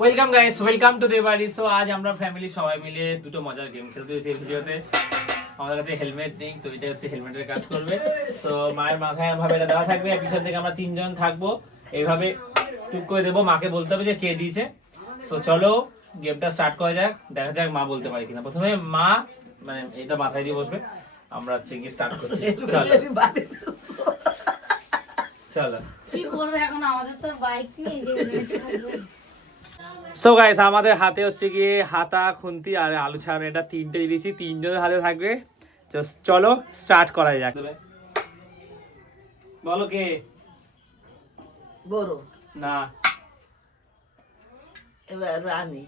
Welcome guys, welcome to Debari. So আজ আমরা family সবাই মিলে দুটো মজার গেম খেলতে হয়েছে এই ভিডিওতে। আমাদের কাছে হেলমেট নেই, তো এটা হচ্ছে হেলমেটের কাজ করবে। সো মায়ের মাথায় ভাবে এটা দেওয়া থাকবে, পিছন থেকে আমরা তিনজন থাকবো, এইভাবে টুক করে দেবো, মাকে বলতে হবে যে কে দিয়েছে। সো চলো গেমটা স্টার্ট করা যাক, দেখা যাক মা বলতে পারে কিনা। প্রথমে মা মানে এটা মাথায় দিয়ে বসবে, আমরা হচ্ছে কি স্টার্ট করছি। চলো চলো কি করবে এখন, আমাদের তো বাইক নেই যে সো গাইস, আমাদের হাতে হচ্ছে গিয়ে হাতা, খুন্তি আর আলু ছাড়ানো, এটা তিনটে দিয়েছি, তিনজনের হাতে থাকবে। চলো স্টার্ট করা যাক। বলো কে? বড় না এবার রানী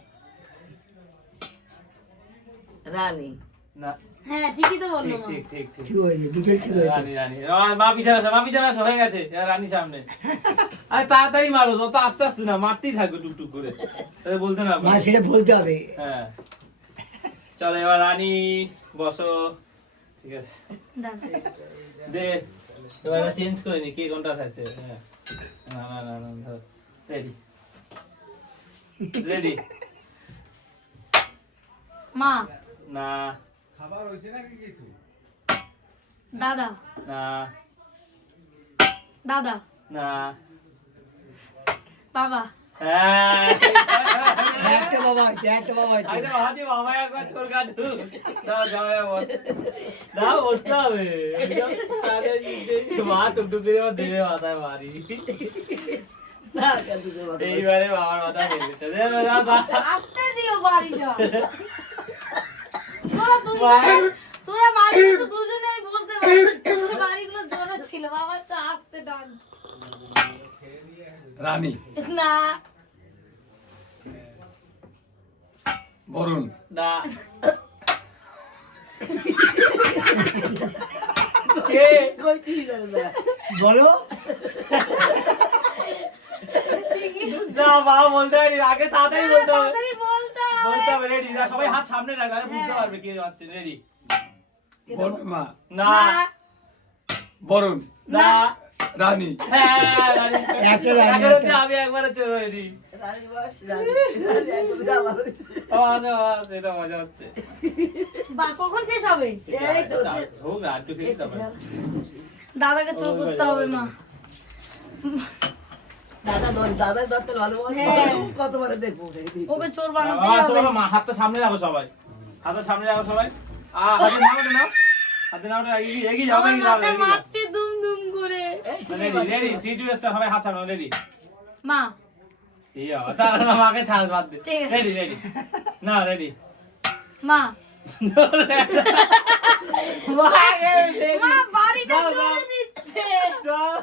রানী না, হ্যাঁ ঠিকই তো বললো ঠিক মা। ঠিক ঠিক ঠিক ঠিক হয়েছে, দুটোই ঠিক হয়েছে। রানী রানী মা পিছনে আসো, মা পিছনে আসো, হয়ে গেছে। এবার রানী সামনে। আরে তাড়াতাড়ি মারো, অত আস্তে আস্তে না, মারতেই থাকবে টুকটুক করে, তাহলে বলতে না মা পারবে। সেটা বলতে হবে। হ্যাঁ চলো এবার রানী বসো, ঠিক আছে দাঁড়া। দে। এবার চেঞ্জ করে নি, কে কোনটা থাকছে। হ্যাঁ না না না না, ধর। Ready ready. মা, না দাদা, না দাদা, না। বাবা, হ্যাঁ একটা বাবা হয়েছে, একটা বাবা হয়েছে। আরে ভাজি বাবা একবার চোর কাটু। দাও যাও বস, দাও বসতে হবে। একদম সাদা জিনিস মা টুকটুক করে আমার দেবে মাথায় মারি। না কেন দুটো বাবা? এইবারে বাবার মাথা হেলমেটটা দে দাদা। আস্তে দিও বাড়িটা। তোরা বাড়ি তো দুজনে বলতে পারবি, তোর বাড়িগুলো জোরে ছিল, বাবা একটু আস্তে ডান। রানী, না, বরুণ, না কে? কইতেই পারে না। বলো না বাবা বলতে পারি, আগে তাড়াতাড়ি বলতে হবে, তাড়াতাড়ি বলতে হবে। বলতে হবে। রেডি না, সবাই হাত সামনে রাখবে, আরে বুঝতে পারবে কে যাচ্ছে। রেডি? বর্ণমা, না না, বরুণ, না। রানী, হ্যাঁ রানী। একটা রানী, এখন অবধি একটা। আমি একবারে চোর হয়নি। রানী বস, রানী। রানী একদম আমার হয়েছে। এটা মজা হচ্ছে। বা কখন শেষ হবে? এই তো, হোক আর একটু খেয়ে তারপরে। দাদাকে চোর করতে হবে মা। দাদা ধরতে ভালো বল। হ্যাঁ। কতবারে দেখবো ওকে চোর বানাতে বাবা, হবে। শোনো, হাতটা সামনে রাখো সবাই, হাতটা সামনে রাখো সবাই। হাতে নাও, নাও হাতে নাও, এগিয়ে যাও, আমার এগিয়ে যাও, মাথায় এগিয়ে যাও। মারছে দুম দুম করে। রেডি রেডি 3 2 1 সবাই হাত ছাড়ো। রেডি? মা, ইয়া তার মাকে ছাড়, বাদ দে। ঠিক আছে। রেডি রেডি না রেডি। মা, মাকে মা বাড়িটা দাও, দাও। চলে দিচ্ছে। চল।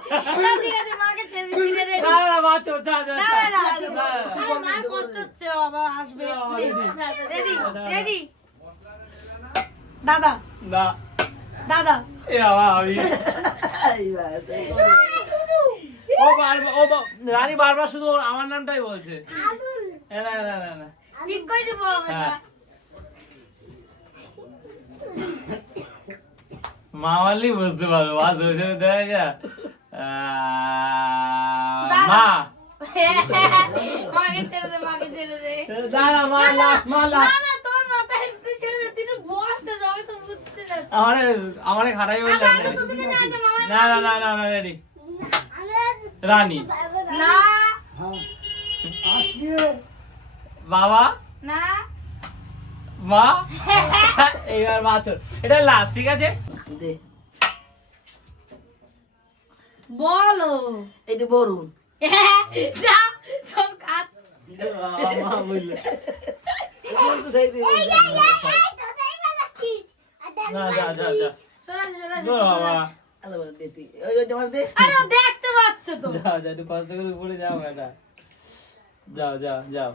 না, ঠিক আছে, মাকে ছেড়ে দিচ্ছি রে, রেডি। না না মা চল, যা যা না, না, না, যা, যা। আরে মায়ের কষ্ট হচ্ছে, আবার আসবে। Ready, ready. দাদা, না দাদা। এ বাবা, আমি রানী বারবার শুধু আমার নামটাই বলছে। না না না না না। ঠিক করে দিব আমরা। হ্যাঁ। মা মারলি বুঝতে পারবো, মা সরষে দেখা যা। মা মাকে ছেড়ে দে, মাকে ছেড়ে দে। দাঁড়া, মা লাস্ট, মা না, লাস্ট। না, তোর মাথায় তুই ছেড়ে দে, তুই একটু বস না, সবাই তো উঠছে যাচ্ছে। আমারে খাটাই বলে আচ্ছা, আচ্ছা, তোদেরকে নিয়ে আসো, মামা। না না না না না রেডি? রানী, না, বাবা, না, মা। এইবার মা চল, এটা লাস্ট, ঠিক আছে? দে বলো। এই যে বরুণ যা, সব কাট। মা বললো বরুণ তো সেই দিয়ে না, যা যা যা। সরাস, সরাস, দূর বাবা। সরাস। আলো বলে দে তুই ওই ওই জমা দে আরে ও দেখতে পাচ্ছে তো। যাও যাও, একটু কষ্ট করে উপরে যাও এটা। যাও যাও যাও।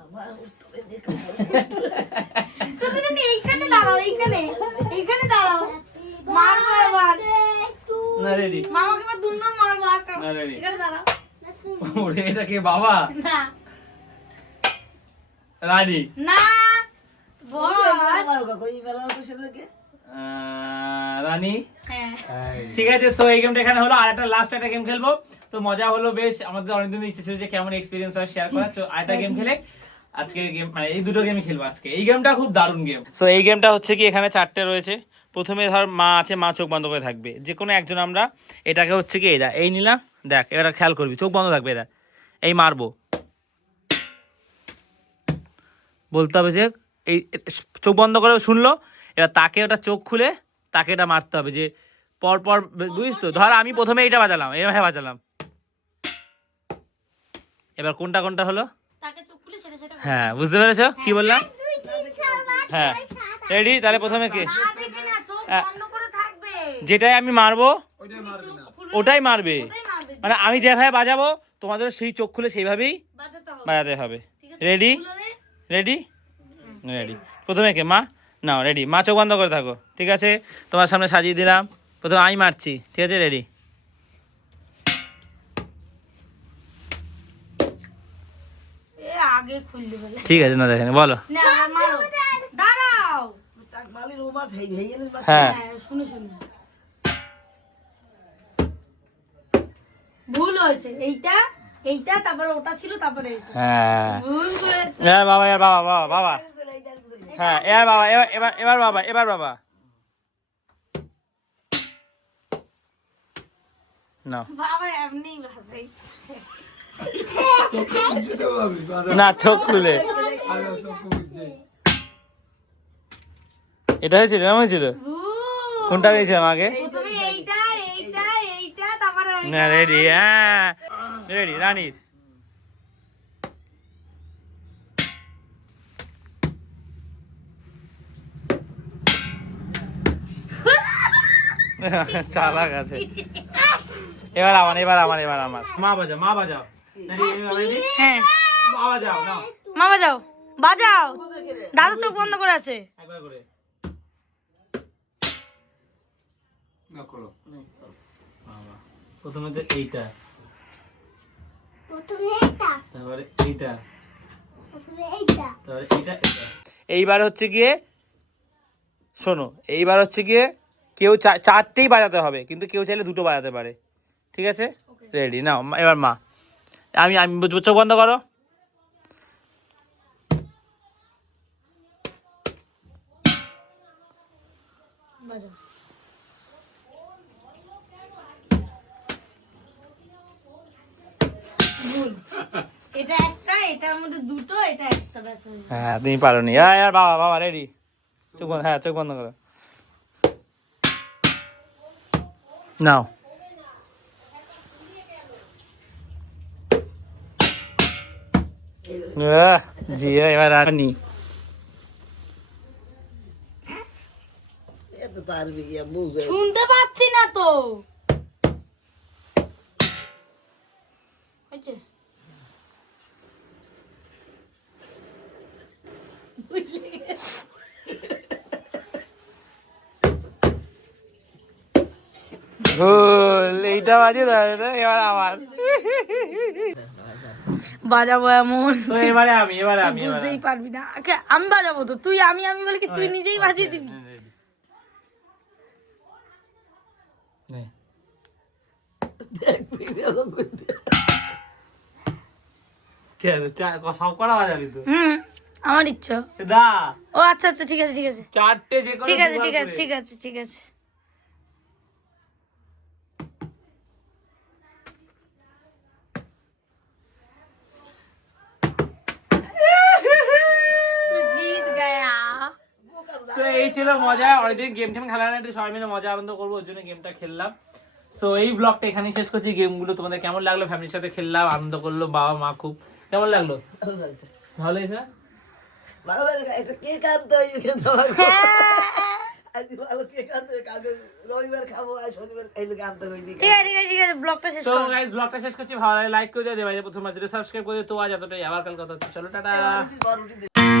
আমার উঠতে দেখো তোদের নিয়ে এইখানে দাঁড়াও, এইখানে দাঁড়াও। মারবো এবার। না রেডি? মামাকে এবার দুমদাম মারবো, আঁকা। না, ready। এখানে দাঁড়াও। ওরে এটা কে বাবা? না, রানী। না, বস। আমার কাকু এই বেলা তো সেটাকে রানী। হ্যাঁ ঠিক আছে, সো এই গেমটা এখানে হলো। আর একটা লাস্ট একটা গেম খেলবো, তো মজা হলো বেশ। আমাদের অনেকদিন ইচ্ছে ছিল যে কেমন এক্সপিরিয়েন্স হয় শেয়ার করা, তো আরেকটা গেম খেলে আজকে গেম মানে এই দুটো গেমই খেলবো আজকে। এই গেমটা খুব দারুণ গেম। সো এই গেমটা হচ্ছে কি, এখানে 4টে রয়েছে। প্রথমে ধর মা আছে, মা চোখ বন্ধ করে থাকবে, যে কোনো একজন আমরা এটাকে হচ্ছে কি এই নিলাম, দেখ এবার খেয়াল করবি, চোখ বন্ধ থাকবে, এটা এই মারবো, বলতে হবে যে এই চোখ বন্ধ করে শুনলো, এবার তাকে ওটা চোখ খুলে তাকে এটা মারতে হবে, যে পর পর, বুঝিস তো? ধর আমি প্রথমে এইটা বাজালাম, এইভাবে বাজালাম, এবার কোনটা কোনটা হলো, তাকে চোখ খুলে সেটা সেটা হ্যাঁ বুঝতে পেরেছো কি বললাম? হ্যাঁ রেডি, তাহলে প্রথমে কে? না দেখে না, চোখ বন্ধ করে থাকবে। যেটাই আমি মারবো ওটাই মারবে, ওটাই মারবে, মানে আমি যেভাবে বাজাবো তোমাদের সেই চোখ খুলে সেইভাবেই বাজাতে হবে। বাজাতে হবে। ঠিক আছে, রেডি খুলো রে। রেডি রেডি, প্রথমে কে? মা। নাও রেডি, মা চোখ বন্ধ করে থাকো, ঠিক আছে? তোমার সামনে সাজিয়ে দিলাম, প্রথমে আমি মারছি, ঠিক আছে? রেডি। এ আগে খুললি বলে। ঠিক আছে, না দেখেন, বলো। না মারো, দাঁড়াও। টাক মালি রোমার হেই হেই এনে হ্যাঁ হ্যাঁ শুনে শুনে ভুল হয়েছে। এইটা এইটা তারপরে ওটা ছিল, তারপরে এইটা। হ্যাঁ ভুল করেছে। এবার বাবা, এবার বাবা, বাবা বাবা, হ্যাঁ এবার বাবা, এবার এবার এবার বাবা, এবার বাবা না, বাবা এমনিই ভাষাই। না চোখ খুলে, এটা হয়েছিল, এরকম হয়েছিল? ভুল। কোনটা পেয়েছিলাম আগে? প্রথমে এইটা এইটা এইটা তারপরে ওইটা। না রেডি, হ্যাঁ রেডি, রানীর। চালাক আছে। এবার আমার, এবার আমার, এবার আমার। মা বাজাও, মা বাজাও। Ready? হ্যাঁ মা বাজাও, নাও মা বাজাও, বাজাও। দাদা চোখ বন্ধ করে আছে। একবার করে। না করো। বাবা, প্রথমে তো এইটা, তারপরে এইটা, তারপরে এইটা, এইটা। এইবার হচ্ছে গিয়ে শোনো, এইবার হচ্ছে গিয়ে কেউ 4টেই বাজাতে হবে, কিন্তু কেউ চাইলে 2টো বাজাতে পারে, ঠিক আছে? রেডি, নাও এবার মা। আমি আমি চোখ বন্ধ করো। বাজাও। ভুল। এটা একটা, এটার মধ্যে দুটো, এটা একটা, ব্যাস হয়ে গেল। হ্যাঁ তুমি পারো নি। আর বাবা, বাবা রেডি, চোখ বন্ধ, হ্যাঁ চোখ বন্ধ করো, নাও। জি এবার রানী। এত পারবি কি বুঝে শুনতে পাচ্ছি না তো। হয়েছে? ভুল, এইটা বাজে না, এবার আমার। বাজাবো এমন তো এবারে আমি, এবারে তুই আমি, বুঝতেই পারবি না। আমি বাজাবো তো, তুই আমি আমি বলে কি তুই নিজেই বাজিয়ে দিবি? দেখবি এরকম করতে। সব করা বাজাবি তো? আমার ইচ্ছা। না, ও আচ্ছা আচ্ছা, ঠিক আছে ঠিক আছে 4টে যে কোনো ঠিক আছে দুবার ঠিক আছে করে। ঠিক আছে ঠিক আছে। तू जीत गया। So, এই ছিল মজা। অনেকদিন গেম টেম খেলা না, একটু সবাই মিলে মজা আনন্দ করবো, ওর জন্য গেমটা খেললাম। সো এই ব্লগটা এখানেই শেষ করছি। গেমগুলো তোমাদের কেমন লাগলো? ফ্যামিলির সাথে খেললাম, আনন্দ করলো, বাবা মা খুব কেমন লাগলো? ভালো লাগছে ভালো হয়েছে? ভালো লাগছে একটা কেক আনতে হইবে কিন্তু আজ ভালো কেক আনতে হবে, কালকে রবিবার খাবো আর শনিবার খাইলে আনতে হইবে। ঠিক আছে ঠিক আছে ঠিক আছে, ব্লগটা শেষ সো কর। গাইস ব্লগটা শেষ করছি। ভালো লাগে লাইক করে দিও, দেবাই প্রথম মাঝে সাবস্ক্রাইব করে দিও। তো আজ এতটাই, আবার কাল কথা হচ্ছে, চলো টাটা। রুটি